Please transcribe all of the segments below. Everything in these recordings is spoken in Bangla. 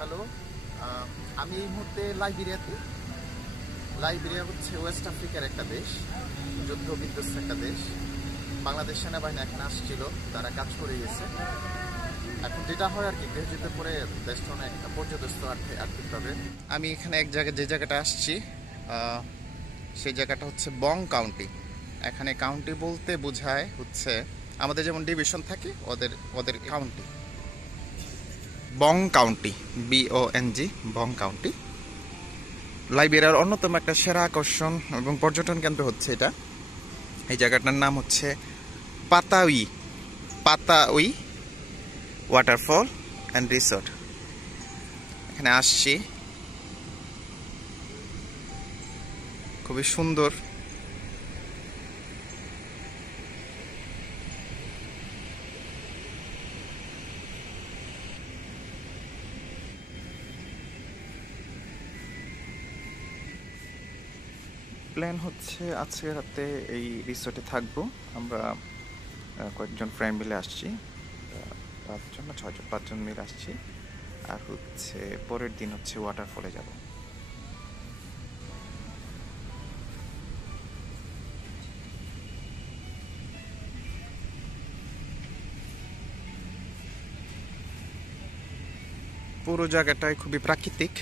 হ্যালো, আমি এই মুহূর্তে লাইবেরিয়াতে। লাইবেরিয়া হচ্ছে ওয়েস্ট আফ্রিকার একটা দেশ, যুদ্ধ বিধ্বস্ত একটা দেশ। বাংলাদেশ সেনাবাহিনী এখানে আসছিল, তারা কাজ করে গেছে। এখন যেটা হয় আর কি, গৃহযুদ্ধ করে দেশটা অনেক পর্যদস্ত আর্থিকভাবে। আমি এখানে এক জায়গায় যে জায়গাটা আসছি, সেই জায়গাটা হচ্ছে বং কাউন্টি। এখানে কাউন্টি বলতে বোঝায় হচ্ছে আমাদের যেমন ডিভিশন থাকে, ওদের ওদের কাউন্টি বং কাউন্টি, BONG, বং কাউন্টি। লাইবেরিয়ার অন্যতম একটা সেরা আকর্ষণ এবং পর্যটন কেন্দ্র হচ্ছে এটা। এই জায়গাটার নাম হচ্ছে পাতাউই ওয়াটারফল অ্যান্ড রিসোর্ট। এখানে আসছি, খুবই সুন্দর। প্ল্যান হচ্ছে আজকে রাতে এই রিসোর্টে থাকবো। আমরা কয়েকজন ফ্রেন্ড মিলে আসছি, 5জন না 6জন, 5জন মিলে আসছি। আর হচ্ছে পরের দিন হচ্ছে ওয়াটারফলে যাব। পুরো জায়গাটাই খুবই প্রাকৃতিক,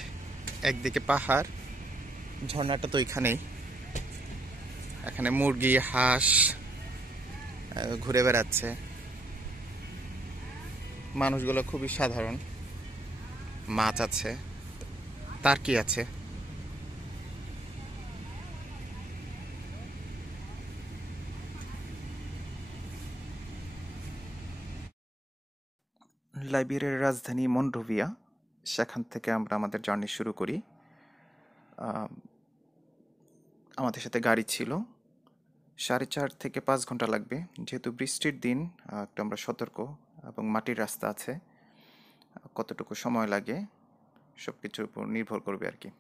একদিকে পাহাড়, ঝর্ণাটা তো এখানেই। এখানে মুরগি, হাঁস ঘুরে বেড়াচ্ছে। মানুষগুলো খুবই সাধারণ, মাছ আছে, তার কি আছে। লাইবেরিয়ার রাজধানী মনরোভিয়া, সেখান থেকে আমরা আমাদের জার্নি শুরু করি। আমাদের সাথে গাড়ি ছিল, 4.5 থেকে 5 ঘন্টা লাগবে। যেহেতু বৃষ্টির দিন, একটু আমরা সতর্ক, এবং মাটির রাস্তা আছে, কতটুকু সময় লাগে সব কিছুর উপর নির্ভর করবে আর কি।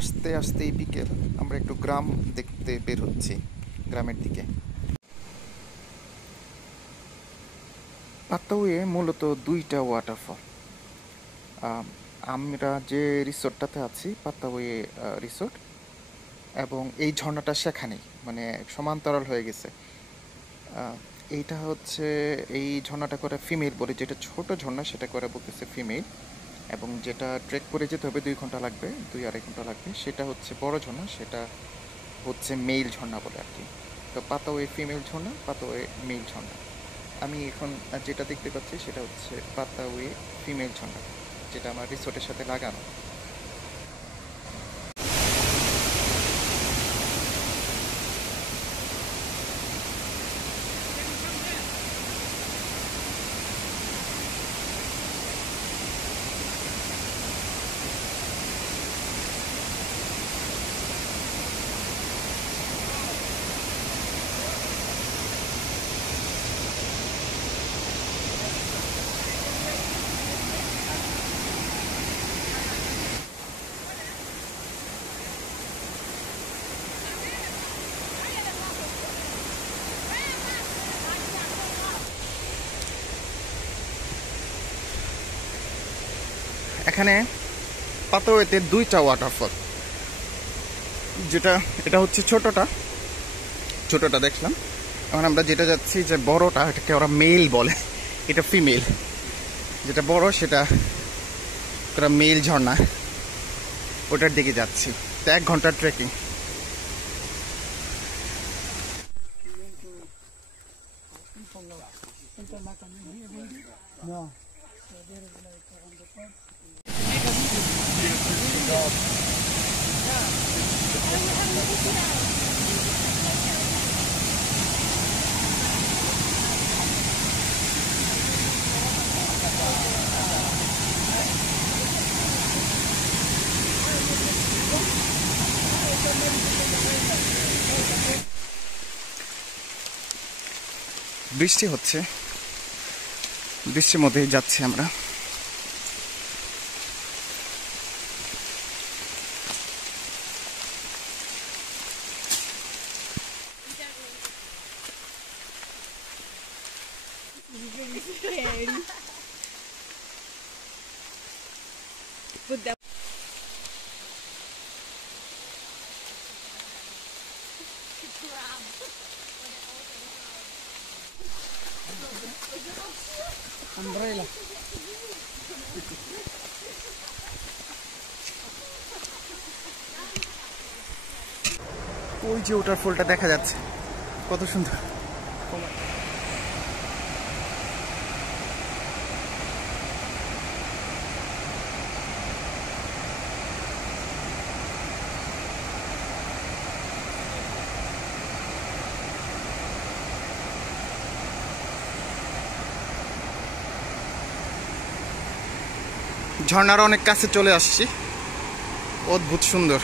আস্তে আস্তেই বিকেল, আমরা একটু গ্রাম দেখতে বের হচ্ছি, গ্রামের দিকে। পাতাউয়ে মূলত 2টা ওয়াটারফল। আমরা যে রিসোর্টটাতে আছি, পাতাউয়ে রিসোর্ট, এবং এই ঝর্ণাটা সেখানেই, মানে সমান্তরাল হয়ে গেছে। এইটা হচ্ছে, এই ঝর্ণাটা করে ফিমেল বলে, যেটা ছোট ঝর্ণা সেটা করে বলতেছে ফিমেল, এবং যেটা ট্রেক করে যেতে হবে 2 ঘন্টা লাগবে, 2-2.5 ঘন্টা লাগবে, সেটা হচ্ছে বড় ঝর্ণা, সেটা হচ্ছে মেল ঝর্ণা বলে আর কি। তো পাতাওয়ে ফিমেল ঝর্ণা, পাতাওয়ে মেল ঝর্ণা। আমি এখন যেটা দেখতে পাচ্ছি সেটা হচ্ছে পাতাওয়ে ফিমেল ঝর্ণা, যেটা আমার রিসোর্টের সাথে লাগানো। এখানে পাতাওয়েতে 2টা ওয়াটারফল, এটা হচ্ছে ছোটটা দেখলাম। এখন আমরা যেটা যাচ্ছি, যে বড়টা, এটাকে ওরা মেল বলে, এটা ফিমেল। যেটা বড় সেটা ওরা মেল ঝর্ণা, ওটার দিকে যাচ্ছি। তো 1 ঘন্টার ট্রেকিং। বৃষ্টি হচ্ছে, দৃশ্যের মধ্যেই যাচ্ছি আমরা। ওই যে ওয়াটারফলটা দেখা যাচ্ছে, কত সুন্দর। ঝর্ণার অনেক কাছে চলে আসছি, অদ্ভুত সুন্দর।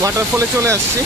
ওয়াটারফলে চলে আসছি।